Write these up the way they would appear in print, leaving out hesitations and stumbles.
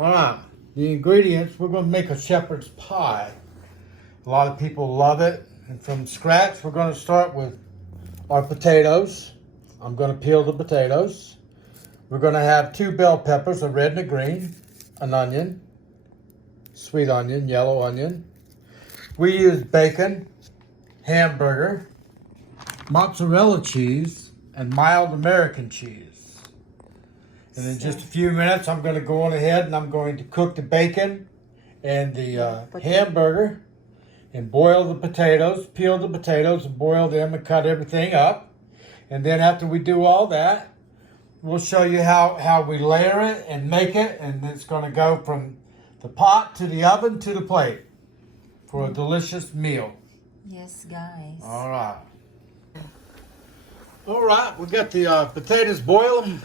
All right, the ingredients, we're going to make a shepherd's pie. A lot of people love it. And from scratch, we're going to start with our potatoes. I'm going to peel the potatoes. We're going to have 2 bell peppers, a red and a green, an onion, sweet onion, yellow onion. We use bacon, hamburger, mozzarella cheese, and mild American cheese. And in just a few minutes, I'm going to go on ahead and I'm going to cook the bacon and the hamburger and boil the potatoes, peel the potatoes and boil them and cut everything up. And then after we do all that, we'll show you how we layer it and make it. And it's going to go from the pot to the oven to the plate for a delicious meal. Yes, guys. All right. All right, we got the potatoes boiling.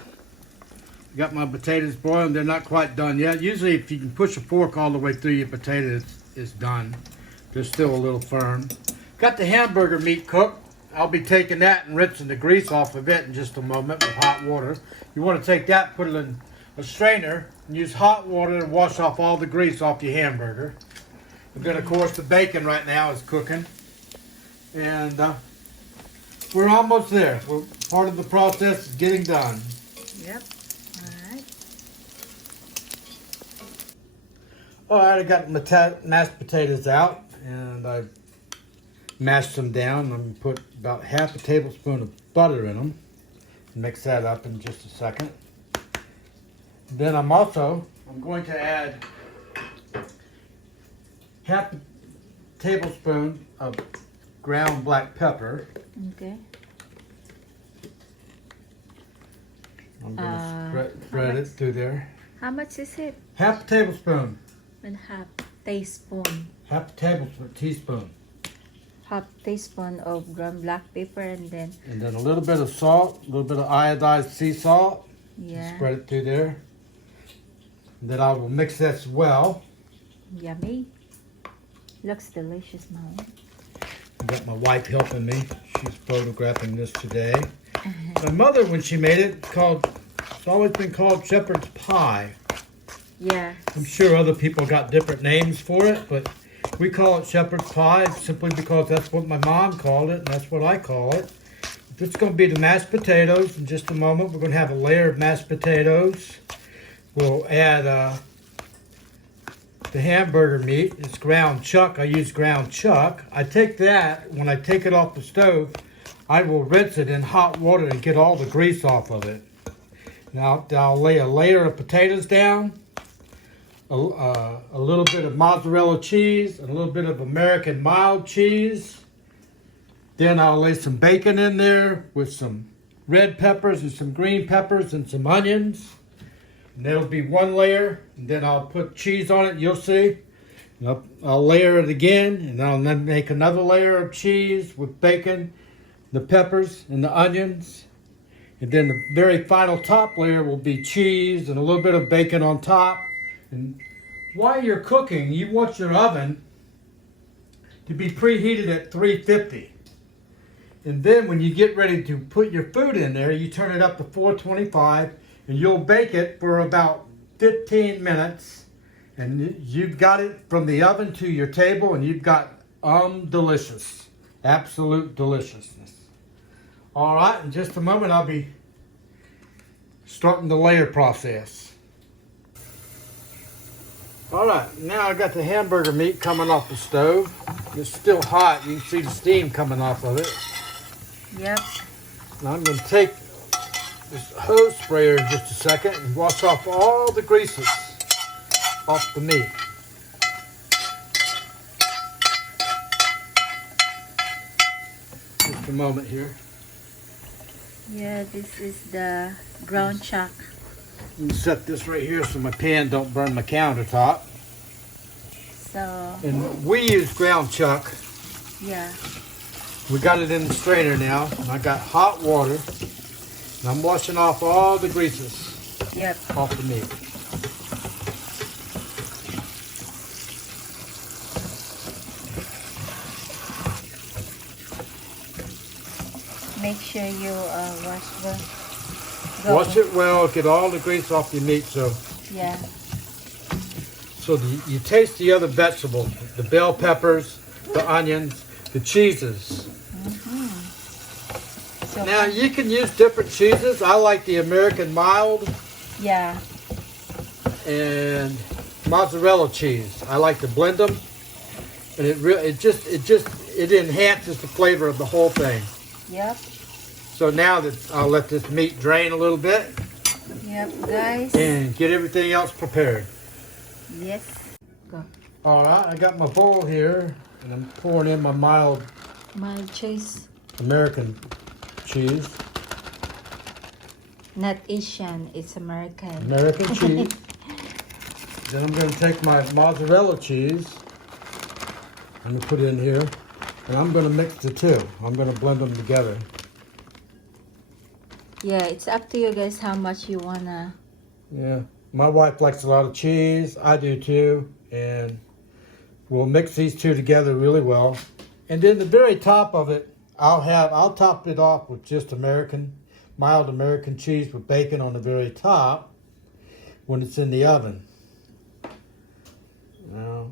Got my potatoes boiling. They're not quite done yet. Usually if you can push a fork all the way through your potatoes, it's done. They're still a little firm. Got the hamburger meat cooked. I'll be taking that and rinsing the grease off of it in just a moment with hot water. You want to take that, put it in a strainer, and use hot water to wash off all the grease off your hamburger. And then, of course, the bacon right now is cooking. And we're almost there. Part of the process is getting done. Yep. All right, I got my mashed potatoes out, and I mashed them down. I'm going to put about half a tablespoon of butter in them. Mix that up in just a second. Then I'm going to add half a tablespoon of ground black pepper. Okay. I'm going to spread it through there. How much is it? Half a tablespoon. And half teaspoon. Half a teaspoon. Half teaspoon of ground black pepper and then a little bit of salt, a little bit of iodized sea salt. yeah. Spread it through there. And then I will mix this well. Yummy. Looks delicious, Mom. I got my wife helping me. She's photographing this today. My mother, when she made it, it's always been called shepherd's pie. Yeah. I'm sure other people got different names for it, but we call it shepherd's pie simply because that's what my mom called it, and that's what I call it. This is going to be the mashed potatoes. In just a moment, we're going to have a layer of mashed potatoes. We'll add the hamburger meat. It's ground chuck. I use ground chuck. I take that, when I take it off the stove, I will rinse it in hot water and get all the grease off of it. Now I'll lay a layer of potatoes down, a little bit of mozzarella cheese, and a little bit of American mild cheese. Then I'll lay some bacon in there with some red peppers and some green peppers and some onions. And that'll be one layer. And then I'll put cheese on it, you'll see. And I'll layer it again, and I'll then make another layer of cheese with bacon, the peppers, and the onions. And then the very final top layer will be cheese and a little bit of bacon on top. And while you're cooking, you want your oven to be preheated at 350. And then when you get ready to put your food in there, you turn it up to 425, and you'll bake it for about 15 minutes. And you've got it from the oven to your table, and you've got delicious, absolute deliciousness. All right, in just a moment, I'll be starting the layer process. All right, now I got the hamburger meat coming off the stove. It's still hot. You can see the steam coming off of it. Yep. Now I'm going to take this hose sprayer in just a second and wash off all the greases off the meat. Just a moment here. Yeah, this is the ground chuck. I'm gonna set this right here so my pan don't burn my countertop. So And we use ground chuck. yeah. We got it in the strainer now, and I got hot water. And I'm washing off all the greases Yep. off the meat. Make sure you wash the Wash it well, get all the grease off your meat. So Yeah. So you taste the other vegetables, the bell peppers, the onions, the cheeses. So, Now you can use different cheeses. I like the American mild yeah. and mozzarella cheese. I like to blend them, and it enhances the flavor of the whole thing. Yep. So now that I'll let this meat drain a little bit Yep, guys. and get everything else prepared. Yes. Go. All right, I got my bowl here, and I'm pouring in my mild Mild cheese. American cheese. Not Asian, it's American. American cheese. Then I'm going to take my mozzarella cheese. I'm going to put it in here. And I'm going to mix the two. I'm going to blend them together. Yeah, it's up to you guys how much you wanna. Yeah. My wife likes a lot of cheese. I do too. And we'll mix these two together really well. And then the very top of it, I'll top it off with just mild American cheese with bacon on the very top when it's in the oven. Now,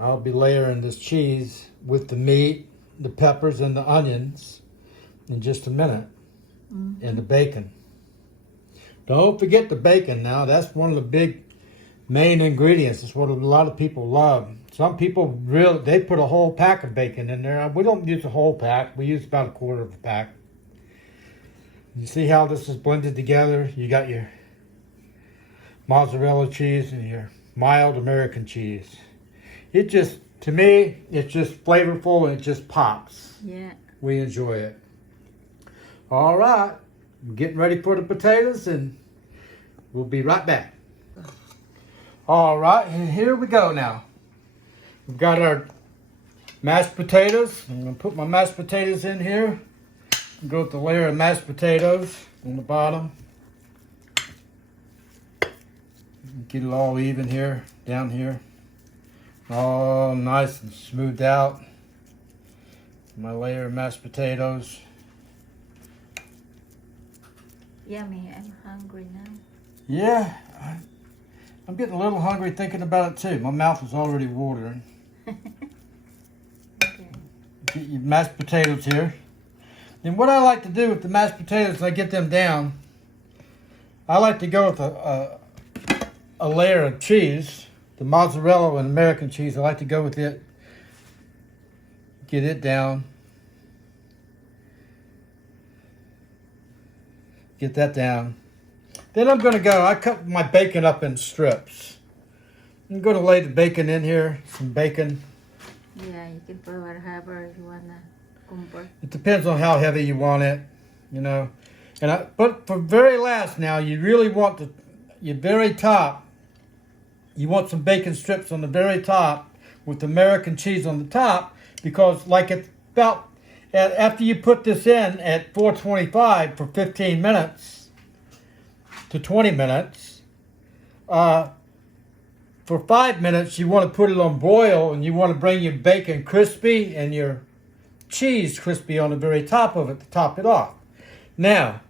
I'll be layering this cheese with the meat, the peppers, and the onions in just a minute. And the bacon. Don't forget the bacon now. That's one of the big main ingredients. It's what a lot of people love. Some people they put a whole pack of bacon in there. We don't use a whole pack. We use about a quarter of a pack. You see how this is blended together? You got your mozzarella cheese and your mild American cheese. To me, it's just flavorful and it just pops. Yeah. We enjoy it. All right, I'm getting ready for the potatoes and we'll be right back. All right, and here we go now. We've got our mashed potatoes. I'm gonna put my mashed potatoes in here. Go with the layer of mashed potatoes on the bottom. Get it all even here, down here. All nice and smoothed out. My layer of mashed potatoes. Yummy, I'm hungry now. Yeah, I'm getting a little hungry thinking about it too. My mouth is already watering. Okay. Get your mashed potatoes here. And what I like to do with the mashed potatoes, I get them down. I like to go with a layer of cheese, the mozzarella and American cheese. I like to go with it. Get it down. Get that down. Then I'm going to I cut my bacon up in strips. I'm going to lay the bacon in here, some bacon. Yeah, you can put whatever you wanna compare. It depends on how heavy you want it, you know. But for very last now, you really want your very top, you want some bacon strips on the very top with American cheese on the top, because like after you put this in at 425 for 15 minutes to 20 minutes, for 5 minutes you want to put it on broil, and you want to bring your bacon crispy and your cheese crispy on the very top of it to top it off. Now,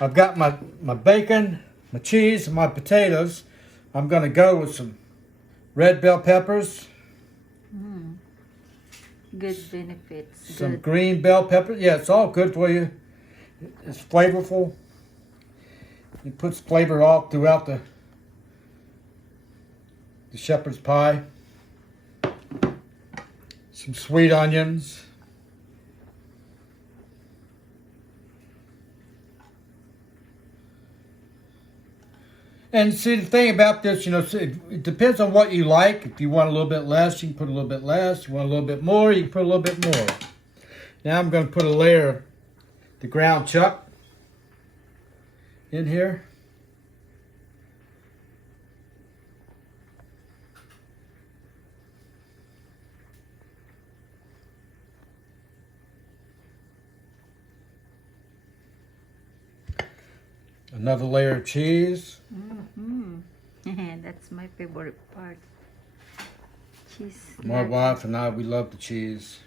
I've got my bacon, my cheese, and my potatoes. I'm going to go with some red bell peppers. Good benefits. Some Good. green bell peppers. Yeah, it's all good for you. It's flavorful. It puts flavor all throughout the shepherd's pie. Some sweet onions. And see, the thing about this, it depends on what you like. If you want a little bit less, you can put a little bit less. You want a little bit more, you can put a little bit more. Now I'm going to put a layer of the ground chuck in here. Another layer of cheese. That's my favorite part. Cheese. My wife and I, we love the cheese.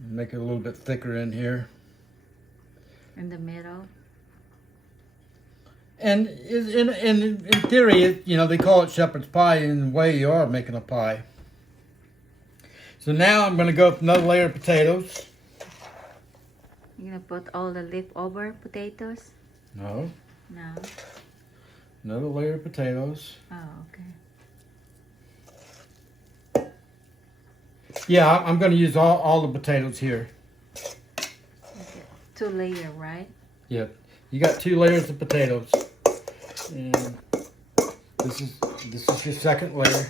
Make it a little bit thicker in here. In the middle. And in theory, you know, they call it shepherd's pie. In a way, you are making a pie. So now I'm going to go with another layer of potatoes. You're gonna put all the leftover potatoes? No. No. Another layer of potatoes. Oh, okay. Yeah, I'm going to use all the potatoes here. Okay. 2 layer, right? Yeah. You got 2 layers of potatoes. And this is your second layer.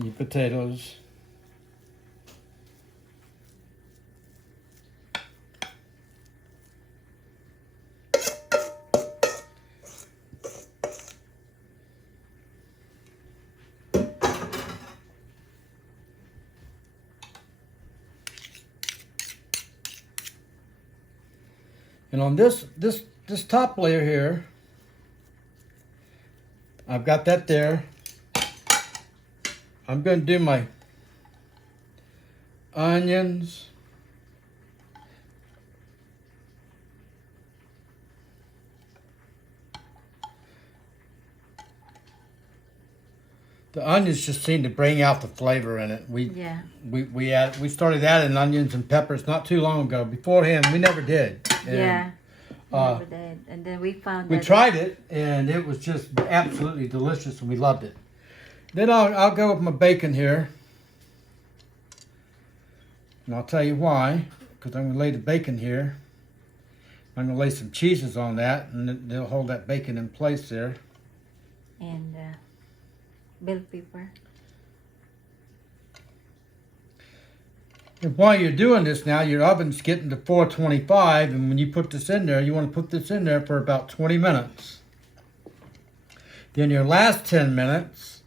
Your potatoes. And on this top layer here, I've got that there. I'm going to do my onions. The onions just seem to bring out the flavor in it. We started adding onions and peppers not too long ago. Beforehand, we never did. And, Yeah. Never did. And then we found we that tried it, and it was just absolutely delicious, and we loved it. Then I'll go with my bacon here. And I'll tell you why. Because I'm going to lay the bacon here. I'm going to lay some cheeses on that, and they'll hold that bacon in place there. and bell pepper. And while you're doing this now, your oven's getting to 425, and when you put this in there, you want to put this in there for about 20 minutes. Then your last 10 minutes,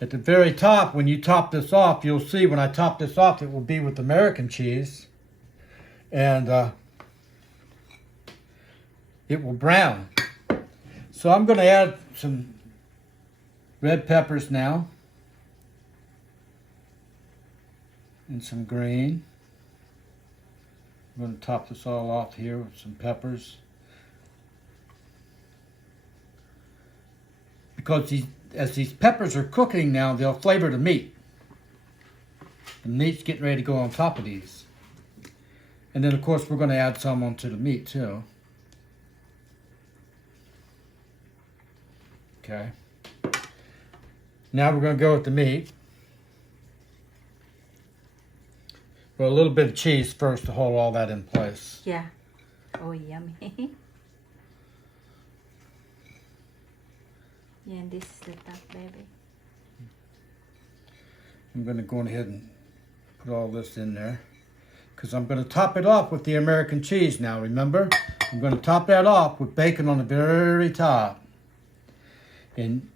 at the very top, when you top this off, you'll see when I top this off, it will be with American cheese. And it will brown. So I'm going to add some red peppers now. And some green. I'm going to top this all off here with some peppers. Because as these peppers are cooking now, they'll flavor the meat. The meat's getting ready to go on top of these. And then, of course, we're going to add some onto the meat, too. Okay. Now we're going to go with the meat. Well, a little bit of cheese first to hold all that in place. Yeah. Oh, yummy. Yeah, and this is the top, baby. I'm going to go ahead and put all this in there. Because I'm going to top it off with the American cheese now, remember? I'm going to top that off with bacon on the very top. And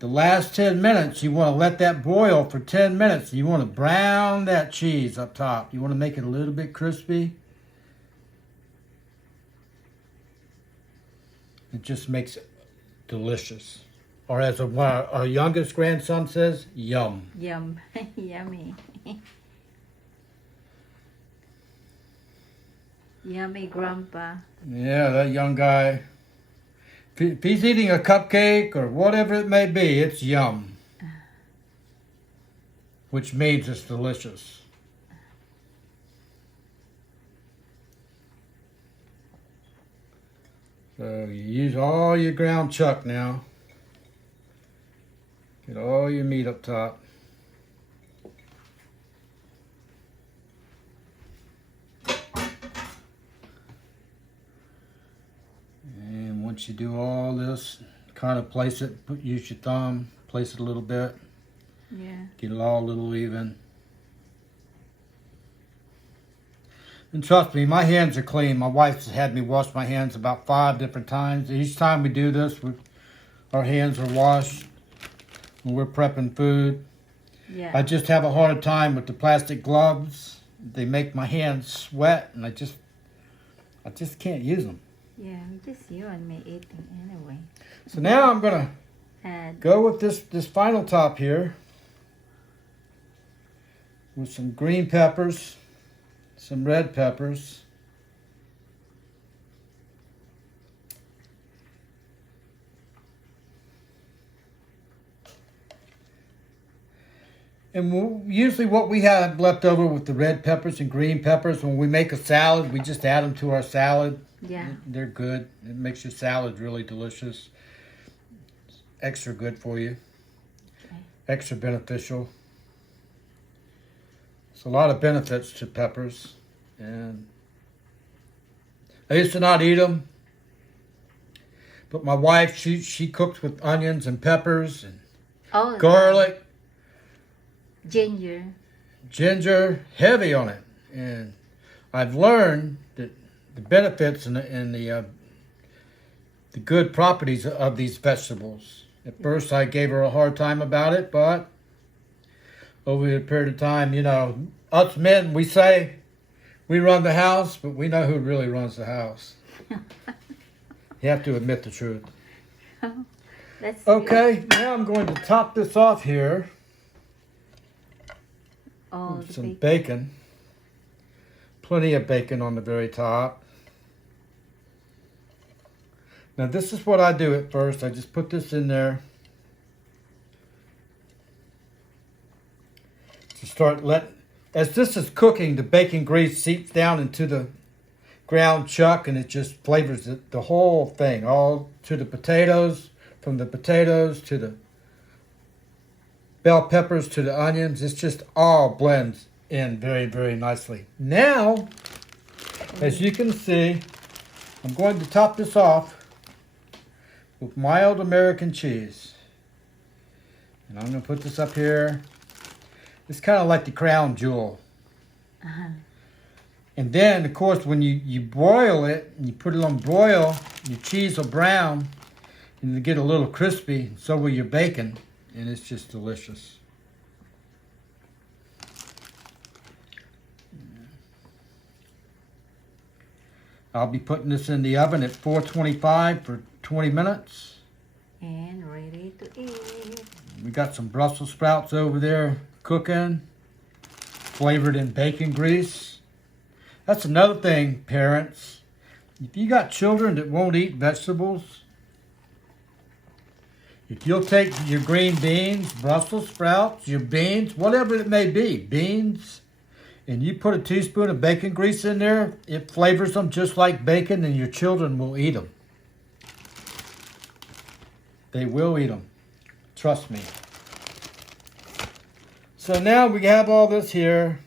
the last 10 minutes, you want to let that boil for 10 minutes. You want to brown that cheese up top. You want to make it a little bit crispy. It just makes it delicious. Or as our youngest grandson says, yum. Yum. Yummy. Yummy, Grandpa. Yeah, that young guy. If he's eating a cupcake or whatever it may be, it's yum. Which means it's delicious. So you use all your ground chuck now. Get all your meat up top. And once you do all this, kind of place it, use your thumb, place it a little bit. Yeah. Get it all a little even. And trust me, my hands are clean. My wife's had me wash my hands about 5 different times. Each time we do this, our hands are washed when we're prepping food. Yeah. I just have a hard time with the plastic gloves. They make my hands sweat, and I just can't use them. Yeah, just you and me eating anyway. So now I'm gonna And go with this final top here. with some green peppers, some red peppers. And usually what we have left over with the red peppers and green peppers, when we make a salad, we just add them to our salad. Yeah. They're good. It makes your salad really delicious. Extra good for you. Okay. Extra beneficial. There's a lot of benefits to peppers. And I used to not eat them. But my wife, she cooks with onions and peppers and Oh, garlic. Ginger. Heavy on it. And I've learned that the benefits and the good properties of these vegetables. At first I gave her a hard time about it, but over a period of time, you know, us men, we say we run the house, but we know who really runs the house. You have to admit the truth. That's Okay, now I'm going to top this off here. Oh, Some bacon. Plenty of bacon on the very top. Now this is what I do at first. I just put this in there to start as this is cooking, the bacon grease seeps down into the ground chuck and it just flavors the whole thing, all to the potatoes, from the potatoes to the bell peppers to the onions. It's just all blends in very, very nicely. Now, as you can see, I'm going to top this off with mild American cheese. And I'm going to put this up here. It's kind of like the crown jewel. Uh-huh. And then, of course, when you broil it, and you put it on broil, your cheese will brown, and you get a little crispy, and so will your bacon. And it's just delicious. I'll be putting this in the oven at 425 for 20 minutes. And ready to eat. We got some Brussels sprouts over there cooking, flavored in bacon grease. That's another thing, parents. If you got children that won't eat vegetables, if you'll take your green beans, Brussels sprouts, your beans, whatever it may be, beans, and you put a teaspoon of bacon grease in there, it flavors them just like bacon, and your children will eat them. They will eat them. Trust me. So now we have all this here.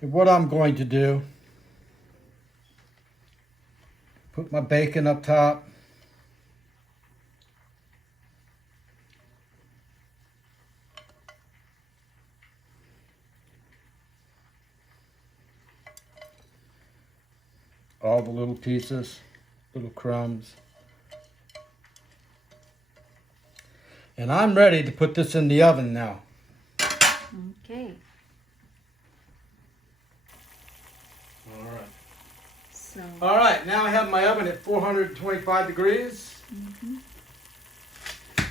And what I'm going to do, put my bacon up top. All the little pieces, little crumbs. And I'm ready to put this in the oven now. Okay. All right. So. All right, now I have my oven at 425 degrees. Mm-hmm.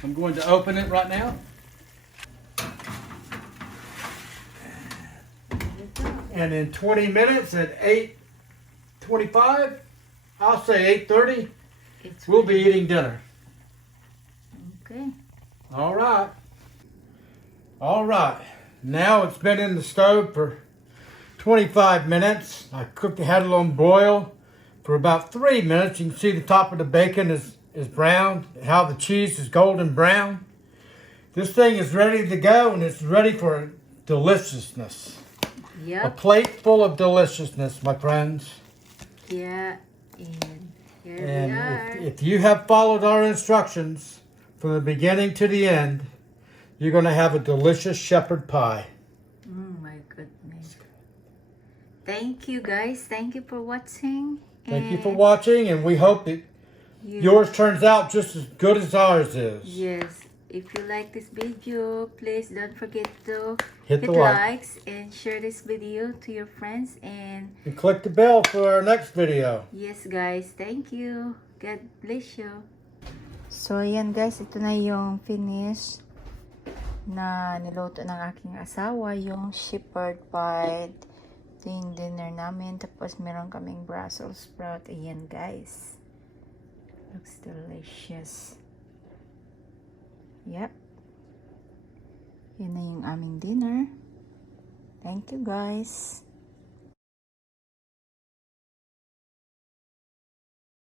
I'm going to open it right now. And in 20 minutes at 8:25, I'll say 8:30, we'll be eating dinner. Okay. All right. All right. Now it's been in the stove for 25 minutes. I had it on broil for about 3 minutes. You can see the top of the bacon is brown, how the cheese is golden brown. This thing is ready to go, and it's ready for deliciousness. A Yep. plate full of deliciousness, my friends. Yeah. And here we And are. if you have followed our instructions from the beginning to the end, you're going to have a delicious shepherd pie. Oh my goodness. Thank you guys. Thank you for watching. Thank you for watching, and we hope that yours turns out just as good as ours is. Yes. If you like this video, please don't forget to Hit the like. likes and share this video to your friends. And And click the bell for our next video. yes guys, thank you. God bless you. So ayan guys, ito na yung finish na niluto ng aking asawa, yung shepherd pie. Ito yung dinner namin. Tapos meron kaming Brussels sprout. Ayan guys. Looks delicious. Yep. Yun na yung aming dinner. Thank you guys.